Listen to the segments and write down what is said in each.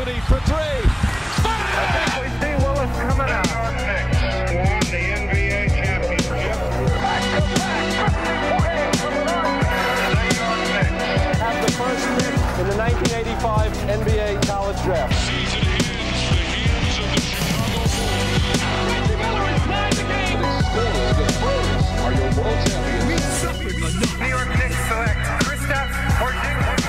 Anthony for three. I think we see Willis coming out. Won the NBA championship. Have the first pick in the 1985 NBA college draft. Season ends the hands of the Chicago Bulls. Reggie Miller is tied the game. Still, the Spurs are your world champions. We suffered enough. New York Knicks select Kristaps Porzingis.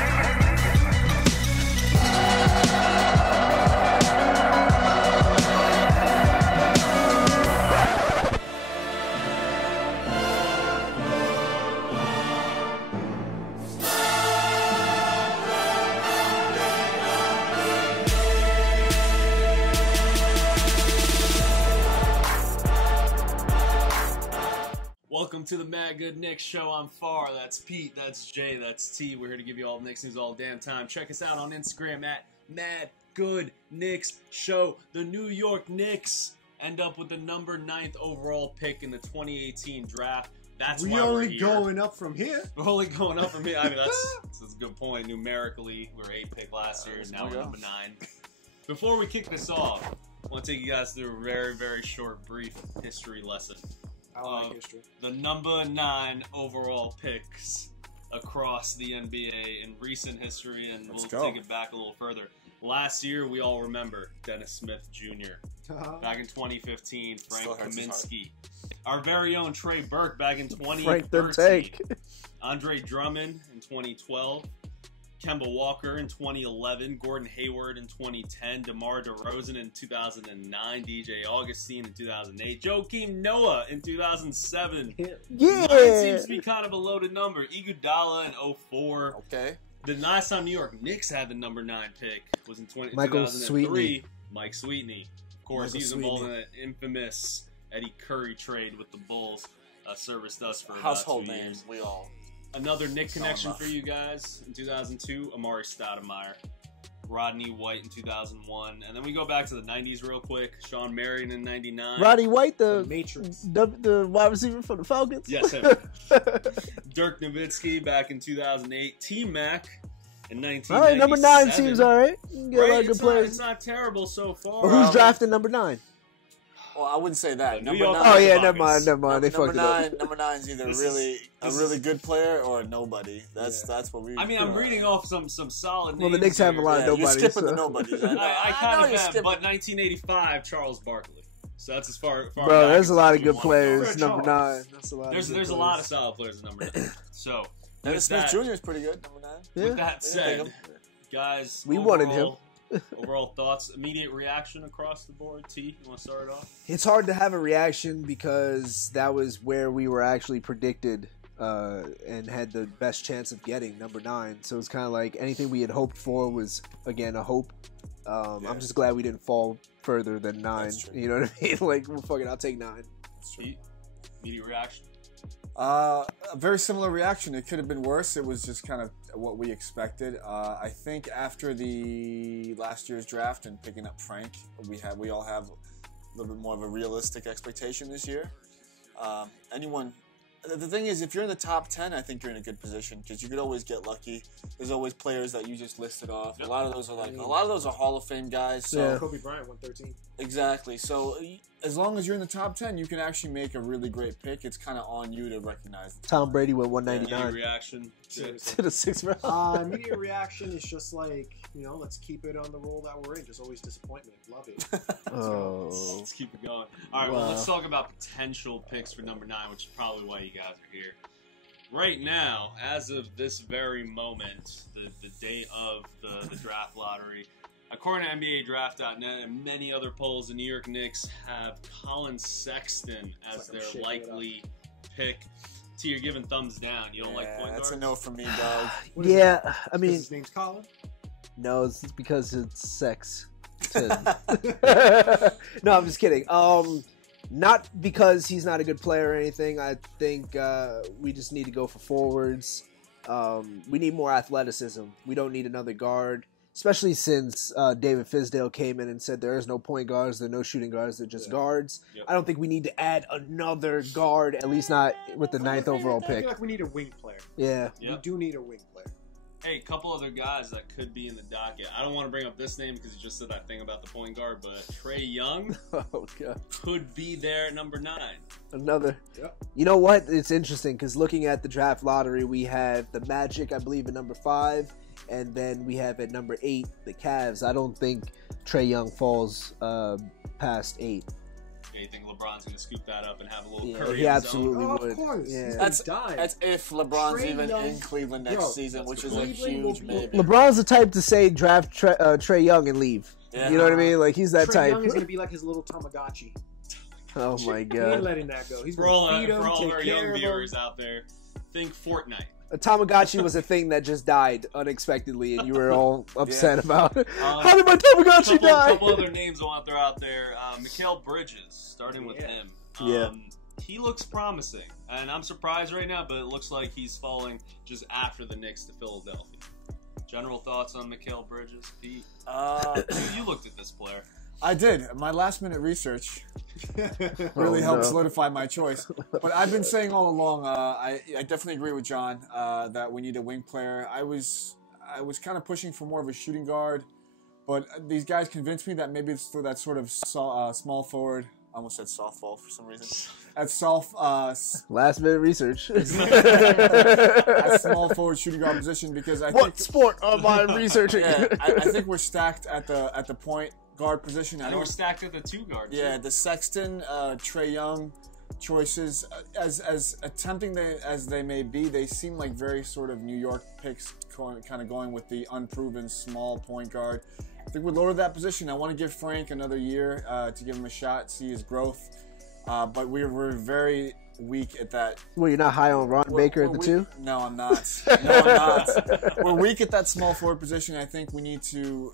Welcome to the MadGood Knicks show. I'm Far, that's Pete, that's Jay, that's T. We're here to give you all the Knicks news all damn time. Check us out on Instagram at MadGood Knicks Show. The New York Knicks end up with the number 9th overall pick in the 2018 draft. That's why we're here. Going up from here. We're only going up from here. I mean, that's a good point. Numerically, we were 8th pick last year. Now we're number 9. Before we kick this off, I want to take you guys through a very, very short, brief history lesson. I like history. The number 9 overall picks across the NBA in recent history, and we'll take it back a little further. Last year, we all remember Dennis Smith Jr. Back in 2015, Frank Kaminsky. Our very own Trey Burke back in 2013. Andre Drummond in 2012. Kemba Walker in 2011, Gordon Hayward in 2010, DeMar DeRozan in 2009, DJ Augustine in 2008, Joakim Noah in 2007. Yeah. 9 seems to be kind of a loaded number. Iguodala in 2004. Okay. The last time New York Knicks had the number 9 pick was in 2003. Sweetney. Mike Sweetney. Of course, he's involved in that infamous Eddie Curry trade with the Bulls. Serviced us for household about 2 name. years. We all. Another Knick connection for you guys in 2002, Amari Stoudemire, Rodney White in 2001, and then we go back to the 90s real quick. Sean Marion in 99. Rodney White, the Matrix. the wide receiver for the Falcons. Yes, him. Dirk Nowitzki back in 2008. T-Mac in 1997. All right, number 9 seems all right. You can get a lot of good players. It's not terrible so far. But who's drafting number 9? Well, I wouldn't say that. New Number York 9. Oh yeah, Buckets. never mind. They fucked it up. Number 9 is either a really good player or nobody. That's what we. I mean, I'm reading off some solid names. Well, the Knicks have a lot of You're nobodies. skipping the So. nobodies. I kind of you're am, skipping. but 1985, Charles Barkley. So that's as far Bro, back there's a lot of as good we players. want. Number 9. That's a lot. There's a lot of solid players at number 9. So Dennis Smith Jr. is pretty good. Number 9. with that We didn't said, take guys, We wanted him. Overall thoughts, immediate reaction across the board. T, you want to start it off? It's hard to have a reaction because that was where we were actually predicted and had the best chance of getting number 9. So it's kind of like anything we had hoped for was, again, a hope. I'm just glad we didn't fall further than 9. You know what I mean? Like, well, fuck it, I'll take 9. T, immediate reaction. A very similar reaction. It could have been worse. It was just kind of what we expected. I think after the last year's draft and picking up Frank, we all have a little bit more of a realistic expectation this year. The thing is, if you're in the top 10, I think you're in a good position because you could always get lucky. There's always players that you just listed off. Yep. A lot of those are Hall of Fame guys. So Kobe Bryant, 113. exactly. So as long as you're in the top 10, you can actually make a really great pick. It's kind of on you to recognize it. Tom Brady with Immediate 199 reaction. to the 6th round. Immediate reaction is just like, let's keep it on the roll that we're in. Just always disappointment. Love it. Oh. Let's keep it going. All right, well, let's talk about potential picks for number 9, which is probably why you guys are here. Right now, as of this very moment, the day of the draft lottery, according to NBADraft.net and many other polls, the New York Knicks have Colin Sexton as their likely pick. T, you're giving thumbs down. You don't like point guards? That's a no from me, dog. Yeah, I mean, His name's Colin. no, it's because it's sex. No, I'm just kidding. Not because he's not a good player or anything. I think we just need to go for forwards. We need more athleticism. We don't need another guard, especially since David Fizdale came in and said there is no point guards, there are no shooting guards, they're just guards. Yep. I don't think we need to add another guard, at least not with the 9th overall I pick. feel like we need a wing player. Yeah. We do need a wing player. Hey, a couple other guys that could be in the docket. I don't want to bring up this name because you just said that thing about the point guard, but Trae Young Oh god. could be there at number 9. Another. Yep. You know what? It's interesting because looking at the draft lottery, we have the Magic, I believe, at number 5, and then we have at number 8 the Cavs. I don't think Trae Young falls past 8. Yeah, you think LeBron's going to scoop that up and have a little Yeah, Curry he of his absolutely own? Oh, would. of course. Yeah. He's That's died. that's if LeBron's Trae even Young- in Cleveland next Yo, season, which is a Cleveland huge will- maybe. LeBron's the type to say draft Trae Young and leave. Yeah. You know what I mean? Like he's that Trae type. Young is going to be like his little Tamagotchi. Oh my He ain't god. letting that go. He's For all, going to feed him, for all take our care young of him. viewers out there, think Fortnite. A Tamagotchi was a thing that just died unexpectedly, and you were all upset about it. How did my Tamagotchi die? Couple other names I want to throw out there. Mikal Bridges, starting with Yeah. him. Yeah. He looks promising, and I'm surprised right now, but it looks like he's falling just after the Knicks to Philadelphia. General thoughts on Mikal Bridges, Pete? You looked at this player. I did. My last minute research really helped solidify my choice. But I've been saying all along, I definitely agree with John that we need a wing player. I was kind of pushing for more of a shooting guard, but these guys convinced me that maybe it's for that sort of small forward. I almost said softball for some reason. That's Last minute research. that small forward shooting guard position because I What think sport am I researching? yeah, I think we're stacked at the point guard position. And we're stacked at the 2 guard. Yeah, the Sexton, Trae Young choices, as tempting as they may be, they seem like very sort of New York picks, kind of going with the unproven small point guard. I think we're lower that position. I want to give Frank another year to give him a shot, see his growth. But we're very weak at that. Well, you're not high on Ron Baker at the 2? No, I'm not. No, I'm not. We're weak at that small forward position. I think we need to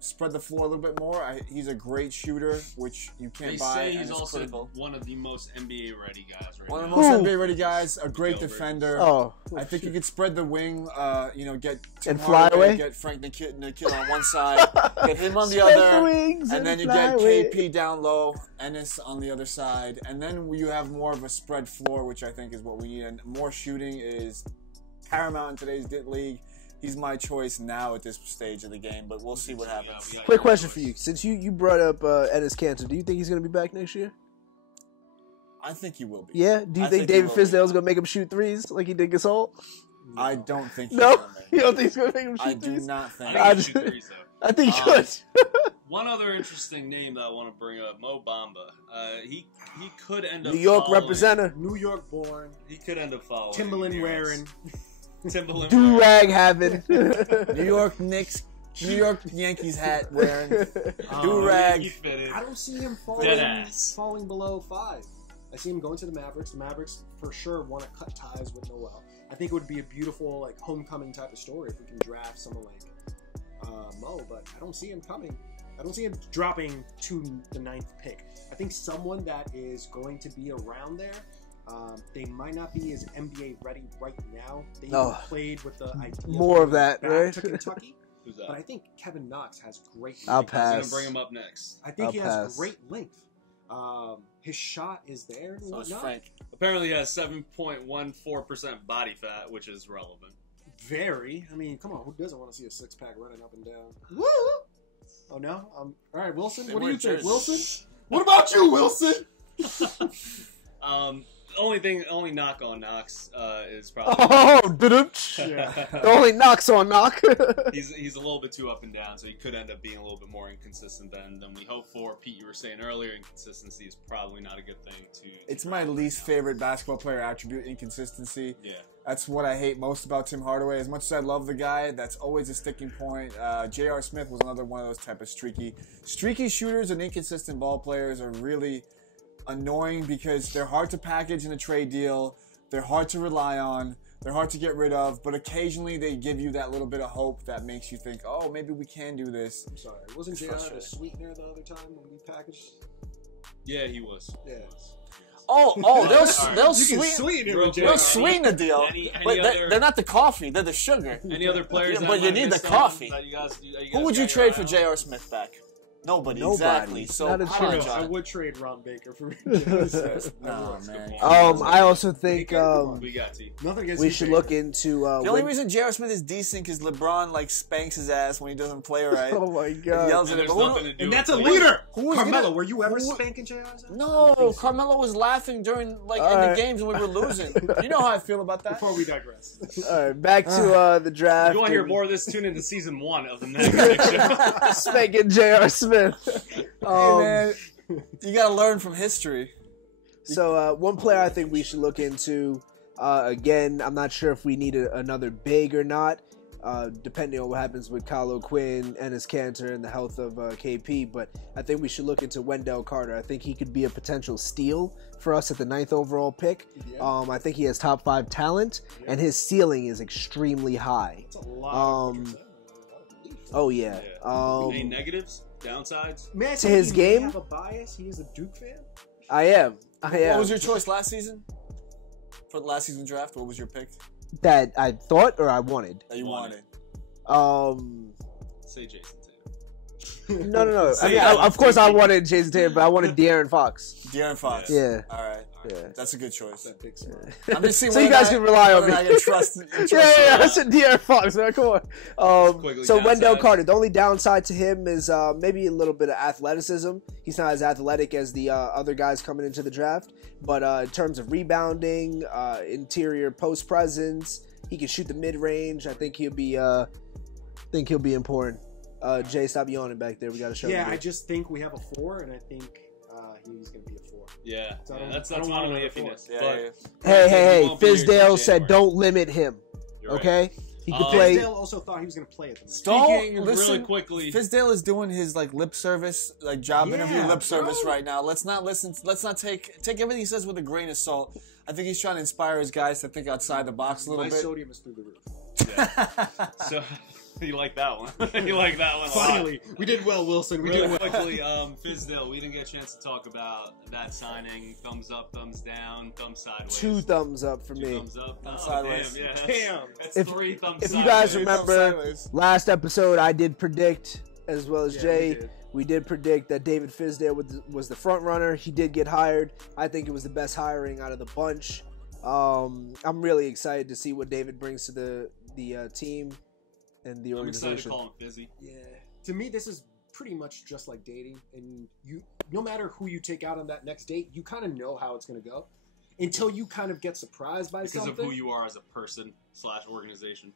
spread the floor a little bit more. He's a great shooter, which you can't They buy. say and he's it's also critical. one of the most NBA-ready guys right One of now. the most Who? NBA ready guys, a great Mikal defender. Oh. I think you could spread the wing, get Tim And fly Hardaway, away? get Frank Nikhil on one side, get him on the Spread the other, wings and then you fly get away. KP down low, Ennis on the other side, and then you have more of a spread floor, which I think is what we need. And more shooting is paramount in today's league. He's my choice now at this stage of the game, but we'll see what happens. Yeah, we got Quick your question choice. for you. Since you brought up Ennis Cantor, do you think he's going to be back next year? I think he will be. Yeah? Do you I think he David will be. Fizdale's going to make him shoot threes like he did Gasol? I don't think he's No? gonna make You it. don't think he's going to make him shoot I do threes? not think. I I think he should shoot threes, though. I think he Um, could. One other interesting name that I want to bring up, Mo Bamba. He could end up New York following- representative. New York born, He could end up following Timberland Harris. wearing. Timberland Do wearing. rag having. New York Knicks, New York Yankees hat wearing, He do-rag. fitted. I don't see him Deadass. falling below 5. I see him going to the Mavericks. The Mavericks for sure want to cut ties with Noel. I think it would be a beautiful like homecoming type of story if we can draft someone like Mo, but I don't see him coming. I don't see him dropping to the 9th pick. I think someone that is going to be around there. They might not be as NBA ready right now. They even played with the idea More of that, back right? to Kentucky. Who's that? But I think Kevin Knox has great length. I'll I was pass. going to bring him up next. I think I'll he pass. has great length. His shot is there and So is whatnot. Frank. Apparently he has 7.14% body fat, which is relevant. Very. I mean, come on. Who doesn't want to see a 6-pack running up and down? Woo! Oh, no? All right, Wilson. They What do wear you think, jerseys. Wilson? What about you, Wilson? Only knock on Knox is probably Oh, didn't. Yeah. The only knocks on knock. he's a little bit too up and down, so he could end up being a little bit more inconsistent than we hope for. Pete, you were saying earlier, inconsistency is probably not a good thing to. It's my least favorite basketball player attribute, inconsistency. Yeah. That's what I hate most about Tim Hardaway. As much as I love the guy, that's always a sticking point. J.R. Smith was another one of those type of streaky shooters and inconsistent ball players are really annoying because they're hard to package in a trade deal. They're hard to rely on. They're hard to get rid of. But occasionally they give you that little bit of hope that makes you think, oh, maybe we can do this. I'm sorry. Wasn't It's JR the frustrating. sweetener the other time when we packaged? Yeah, he was. Yeah. Oh, they'll sweeten Real quick, they'll sweeten the deal. Any But other- they're not the coffee. They're the sugar. Any other players? Yeah, that but you might need miss the on coffee. that you guys Who would you got trade your for eye on? J.R. Smith back? Nobody. Nobody. Exactly. So Not a I come don't on, know. I John. would trade Ron Baker for Nah, man. I also think We got T. Nothing against we you, should Baker. look into. The only reason J.R. Smith is decent is LeBron like spanks his ass when he doesn't play right. Oh my And god! yells And at him. there's But nothing to do And with that's a it. leader. Who was Carmelo, gonna- were you ever who- spanking JR's? No, Carmelo was laughing during like in Alright. the games when we were losing. You know how I feel about that. Before we digress. All right, back to the draft. If you want to hear and more of this, tune into season 1 of the MadGood Show. spanking J.R. Smith. Hey man, you gotta learn from history. So one player I think we should look into. Again, I'm not sure if we need another big or not, depending on what happens with Kyle O'Quinn, Enes Kanter, and the health of KP. But I think we should look into Wendell Carter. I think he could be a potential steal for us at the 9th overall pick. Yeah. I think he has top 5 talent, and his ceiling is extremely high. That's a lot. Oh yeah. Any negatives? Downsides? May I to say his he game? may have a bias. He is a Duke fan. I am. What was your choice last season? For the last season draft, what was your pick That I thought or I wanted. that you wanted? Say Jason Tatum. No. I Say mean, that. of course I wanted Jason Tatum, but I wanted De'Aaron Fox. De'Aaron Fox. Yeah. All right. Yeah. That's a good choice. That big smile. I'm just seeing So you guys can rely on me. I can trust. Yeah, I said De'Aaron Fox, man. Come on. Quickly So Wendell downside. Carter, the only downside to him is maybe a little bit of athleticism. He's not as athletic as the other guys coming into the draft, but in terms of rebounding, interior post presence, he can shoot the mid range. I think he'll be important. Jay, stop yawning back there. We got to show. Yeah, you. I just think we have a 4, and I think he's going to be a 4. Yeah, So I yeah, don't- that's I don't one of want the another iffiness. Yeah, but yeah. Hey, He won't be here till Fizdale said January. don't limit him. You're right. Okay, he could Um, play. Fizdale also thought he was going to play at the next. Speaking Don't really listen. quickly, Fizdale is doing his like lip service, like job Yeah, interview lip service bro. right now. Let's not listen. Let's not take everything he says with a grain of salt. I think he's trying to inspire his guys to think outside the box a little My bit. sodium is through the roof. so you like that one? You like that one? a lot. Finally, we did well, Wilson. We Really did well. quickly, Fizdale, we didn't get a chance to talk about that signing. Thumbs up, thumbs down, thumbs sideways. 2 thumbs up for Two me. thumbs up. Thumbs Oh, sideways. Damn, yeah, Damn. That's If- 3 thumbs If you sideways. guys remember, Sideways. last episode I did predict, as well as Yeah, Jay, we we did predict that David Fizdale was the front runner. He did get hired. I think it was the best hiring out of the bunch. I'm really excited to see what David brings to the team and the I'm excited to organization. call him Fizzy. Yeah. To me, this is pretty much just like dating, and you, no matter who you take out on that next date, you kind of know how it's going to go, until you kind of get surprised by Because something. of who you are as a person / organization.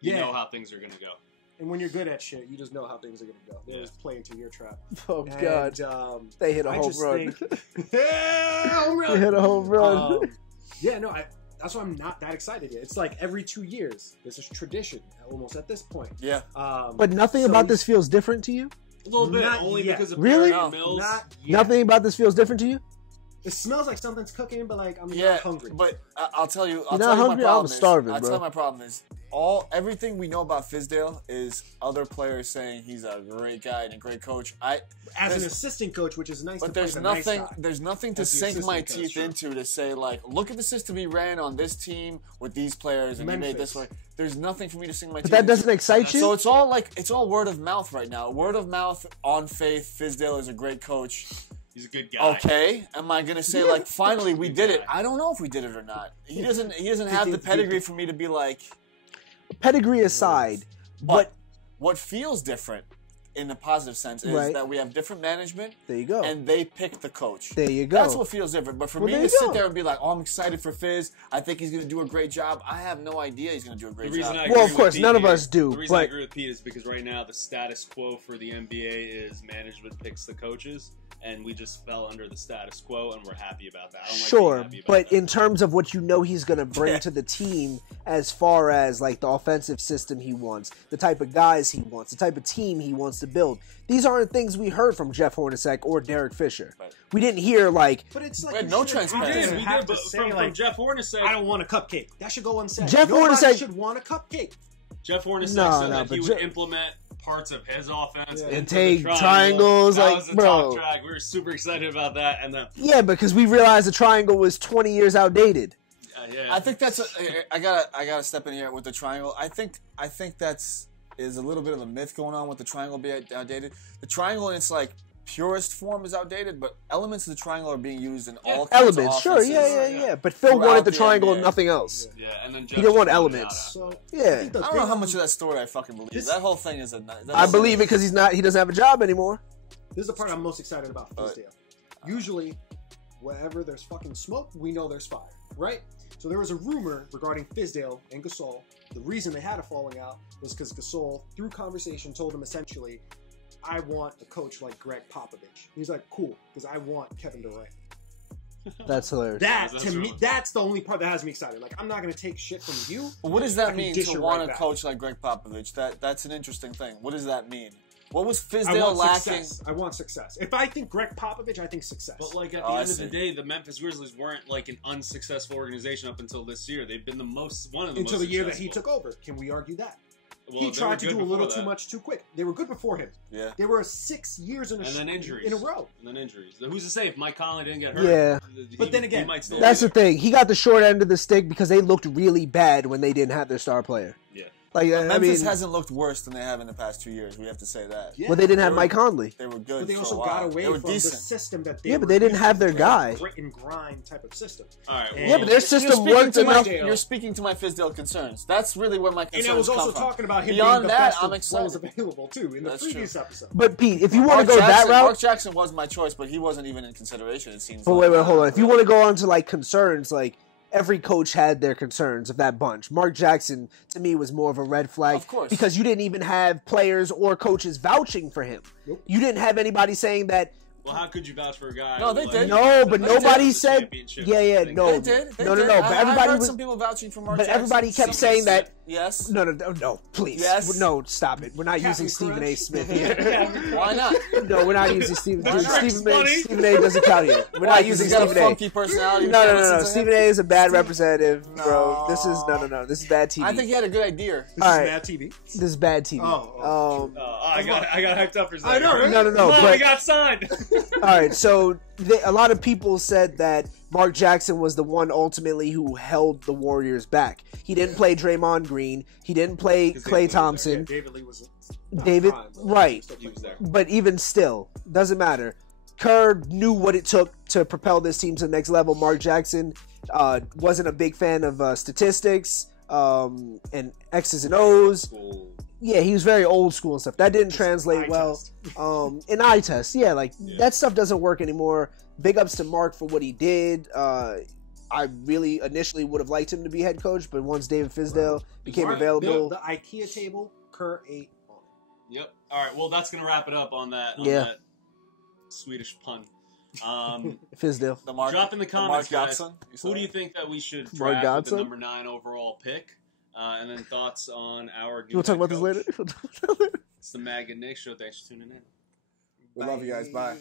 You Yeah. know how things are going to go. And when you're good at shit, you just know how things are going to go. They Yeah. just play into your trap. Oh And, God, they hit a I home just run. think- Yeah, home run. They hit a home run. Yeah, no, that's why I'm not that excited yet. It's like every 2 years. This is tradition, almost at this point. Yeah. But nothing so about he's- this feels different to you. A little bit, Not only yet. because of Really? Barry No. Mills. Not yet. Nothing about this feels different to you. It smells like something's cooking, but like I'm Yeah, not hungry. but I'll tell you. I'll You're tell not you hungry? my problem I'm starving, I'll bro. tell you my problem is everything we know about Fizdale is other players saying he's a great guy and a great coach. As an there's- assistant coach, which is nice. But to play there's the nice nothing. guy. There's nothing to As the sink my assistant teeth coach, into to say like, look at the system he ran on this team with these players, and he made this Memphis. way. There's nothing for me to sink my But teeth. that into. doesn't excite you. So it's all word of mouth right now. Word of mouth on faith. Fizdale is a great coach. He's a good guy. Okay, am I gonna say like finally we did it? I don't know if we did it or not. He doesn't have the pedigree for me to be like. Pedigree aside, But what feels different in the positive sense is Right. that we have different management there you go. and they pick the coach. There you go. That's what feels different. But for Well, me there to you sit go. there and be like, "Oh, I'm excited for Fizz. I think he's going to do a great job." I have no idea he's going to do a The great reason job. I Well, agree of with course, Pete none of here- us do, The reason I but- agree with Pete is because right now the status quo for the NBA is management picks the coaches, and we just fell under the status quo, and we're happy about that. I don't like Sure, being happy about but that. in terms of what you know he's going to bring to the team, as far as like the offensive system he wants, the type of guys he wants, the type of team he wants to build, these aren't things we heard from Jeff Hornacek or Derek Fisher. Right. We didn't hear like But it's like We had you no shouldn't have transparency. to we have did, to but say, from like, Jeff Hornacek, I don't want a cupcake. That should go unsaid. Jeff Nobody Hornacek- should want a cupcake. Jeff Hornacek No, said no, that but he Je- would implement parts of his offense Yeah. into And take the triangles, That like, was the bro. talk track. We were super excited about that, and then yeah, because we realized the triangle was 20 years outdated. yeah, I think that's. I gotta step in here with the triangle. I think that's is a little bit of a myth going on with the triangle being outdated. The triangle in its like purest form is outdated, but elements of the triangle are being used in all kinds Elements, of sure, offenses. yeah. But Phil Throughout wanted the the triangle NBA. and nothing else. Yeah, and then He didn't want Jeff elements. So Yeah. think the I don't know thing- how much of that story I fucking believe. That whole thing is I believe it because he doesn't have a job anymore. This is the part I'm most excited about Fizdale. Usually, wherever there's fucking smoke, we know there's fire, right? So there was a rumor regarding Fizdale and Gasol. The reason they had a falling out was because Gasol, through conversation, told him essentially, I want a coach like Greg Popovich. He's like, cool, because I want Kevin Durant. That's hilarious. That, That's to me, true. that's the only part that has me excited. Like, I'm not going to take shit from you. What does I that can mean dish to it want right a back. coach like Greg Popovich? That's an interesting thing. What does that mean? What was I Fizdale want lacking? success. I want success. If I think Greg Popovich, I think success. But like at the Oh, I end of the see. day, the Memphis Grizzlies weren't like an unsuccessful organization up until this year. They've been one of the until most the year that he successful. took over. Can we argue that? Well, He they tried were to good do a little before too that. much too quick. They were good before him. Yeah. They were 6 years in a And then injuries in a row. And then injuries. Who's to say if Mike Conley didn't get hurt? Yeah. But then again, he might still That's be the thing. He got the short end of the stick because they looked really bad when they didn't have their star player. Yeah. Like I Memphis mean, hasn't looked worse than they have in the past 2 years. We have to say that. Yeah. well, they didn't have They Mike Conley. They were good. But they for also a while. got away They were from decent. the system that they Yeah, were but they didn't used have to, their like guy. a grit and grind type of system. All right. Yeah, Yeah, but their You're system speaking worked to my- enough. Fizdale. You're speaking to my Fizdale concerns. That's really where my And concerns I was also come from. talking about him Beyond being the that, best I'm of what was excited. available too in the That's previous episode. But Pete, if you want Mark to go that Jackson- route, Mark Jackson was my choice, but he wasn't even in consideration. It seems. but like. wait, hold on. If you want to go on to like concerns, like every coach had their concerns of that bunch. Mark Jackson, to me, was more of a red flag. Of course. Because you didn't even have players or coaches vouching for him. Nope. You didn't have anybody saying that. Well, how could you vouch for a guy? No, who, they like, did. No, but They nobody did. said. Championship Yeah, thing. no. They did. They no, did. no. But I everybody heard was. some people vouching for Mark But Jackson. everybody kept Stephen saying that. Yes. No, please. Yes. No, stop it. We're not Captain using Stephen A. Crunch. Smith here. Why not? No, we're not using Stephen. That's Stephen, funny. Stephen A. doesn't count here. We're Why, not 'cause using he's got Stephen a A. funky personality. No. You can't listen to him? Stephen A. is a bad representative, bro. This is no. This is bad TV. I think he had a good idea. This All is right. bad TV. This is bad TV. Oh, I got hyped up for a second. I know, right? No, Come on, but we got signed. all right. So a lot of people said that Mark Jackson was the one ultimately who held the Warriors back. He didn't play Draymond Green. He didn't play Klay Thompson. David Lee was not David- prime, but right. still He was playing there. well. But even still, doesn't matter. Kerr knew what it took to propel this team to the next level. Mark Jackson wasn't a big fan of statistics and X's and O's. Cool. Yeah, he was very old school and stuff. That didn't translate eye well. test. In eye test, yeah, like Yeah. that stuff doesn't work anymore. Big ups to Mark for what he did. I really initially would have liked him to be head coach, but once David Fizdale became Mark available, built the IKEA table, Kerr ate on it. Yep. All right. Well, that's gonna wrap it up on that. Yeah. That Swedish pun. Fizdale. The Mark, Drop in the the comments, Mark guys. Godson. Who do you think that we should Mark draft with Godson? the number 9 overall pick? And then thoughts on our. We'll talk about this later. It's the MadGood Crew show. Thanks for tuning in. We love you guys. Bye.